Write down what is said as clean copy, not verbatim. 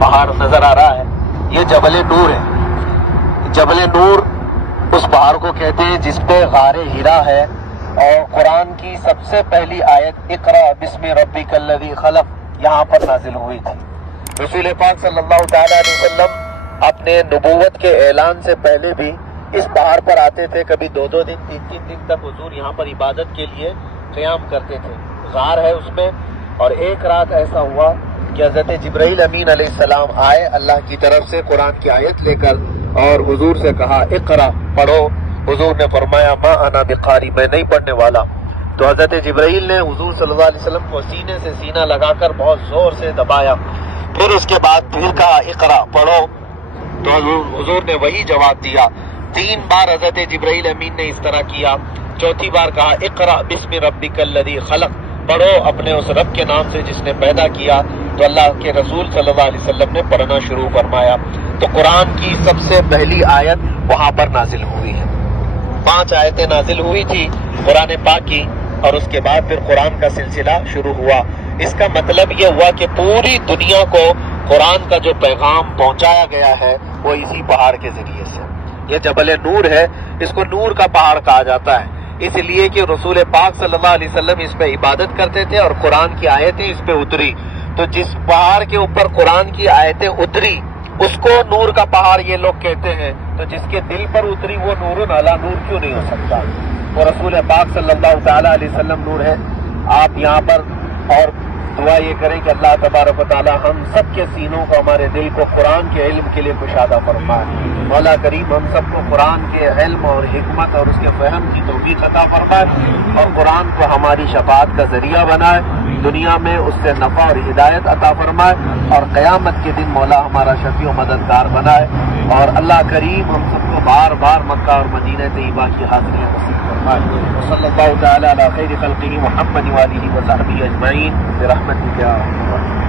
پہاڑ نظر آ رہا ہے، یہ جبل نور ہے۔ جبل نور اس پہاڑ کو کہتے ہیں جس پہ غار ہرا ہے، اور قرآن کی سب سے پہلی آیت اقرأ بسم ربک الذی خلق یہاں پر نازل ہوئی تھی۔ رسول پاک صلی اللہ تعالیٰ علیہ وسلم اپنے نبوت کے اعلان سے پہلے بھی اس پہاڑ پر آتے تھے، کبھی 2 دن 3 دن تک حضور یہاں پر عبادت کے لیے قیام کرتے تھے۔ غار ہے اس میں، اور ایک رات ایسا ہوا کہ حضرت جبرائیل امین علیہ السلام آئے اللہ کی طرف سے قرآن کی آیت لے کر، اور حضور سے کہا اقرأ پڑھو۔ حضور نے فرمایا ما انا بقاری، میں نہیں پڑھنے والا۔ تو حضرت جبرائیل نے حضور صلی اللہ علیہ وسلم کو سینے سے سینہ لگا کر بہت زور سے دبایا، پھر اس کے بعد پھر کہا اقرأ پڑھو، تو حضور نے وہی جواب دیا۔ 3 بار حضرت جبرائیل امین نے اس طرح کیا، چوتھی بار کہا اقرأ بسم ربک الذی خلق، پڑھو اپنے اس رب کے نام سے جس نے پیدا کیا۔ تو اللہ کے رسول صلی اللہ علیہ وسلم نے پڑھنا شروع فرمایا۔ تو قرآن کی سب سے پہلی آیت وہاں پر نازل ہوئی ہے۔ 5 آیتیں نازل ہوئی تھی قرآن پاک کی، اور اس کے بعد پھر قرآن کا سلسلہ شروع ہوا۔ اس کا مطلب یہ ہوا کہ پوری دنیا کو قرآن کا جو پیغام پہنچایا گیا ہے وہ اسی پہاڑ کے ذریعے سے۔ یہ جبل نور ہے، اس کو نور کا پہاڑ کہا جاتا ہے، اس لیے کہ رسول پاک صلی اللہ علیہ وسلم اس پہ عبادت کرتے تھے اور قرآن کی آیتیں اس پہ اتری۔ تو جس پہاڑ کے اوپر قرآن کی آیتیں اتری اس کو نور کا پہاڑ یہ لوگ کہتے ہیں۔ تو جس کے دل پر اتری وہ نور علی نور کیوں نہیں ہو سکتا؟ وہ رسول پاک صلی اللہ تعالیٰ علیہ وسلم نور ہے۔ آپ یہاں پر اور دعا یہ کریں کہ اللہ تبارک و تعالیٰ ہم سب کے سینوں کو، ہمارے دل کو قرآن کے علم کے لیے کشادہ فرمائے۔ مولا کریم ہم سب کو قرآن کے علم اور حکمت اور اس کے فہم کی توفیق عطا فرمائے، اور قرآن کو ہماری شفاعت کا ذریعہ بنائے، دنیا میں اس سے نفع اور ہدایت عطا فرمائے، اور قیامت کے دن مولا ہمارا شفیع و مددگار بنائے، اور اللہ کریم ہم سب کو بار بار مکہ اور مدینہ طیبہ کی حاضریاں نصیب فرمائے۔ صلی اللہ تعالیٰ علی خیر خلقہ محمد وآلہ وصحبہ اجمعین برحمتک یا ارحم الراحمین۔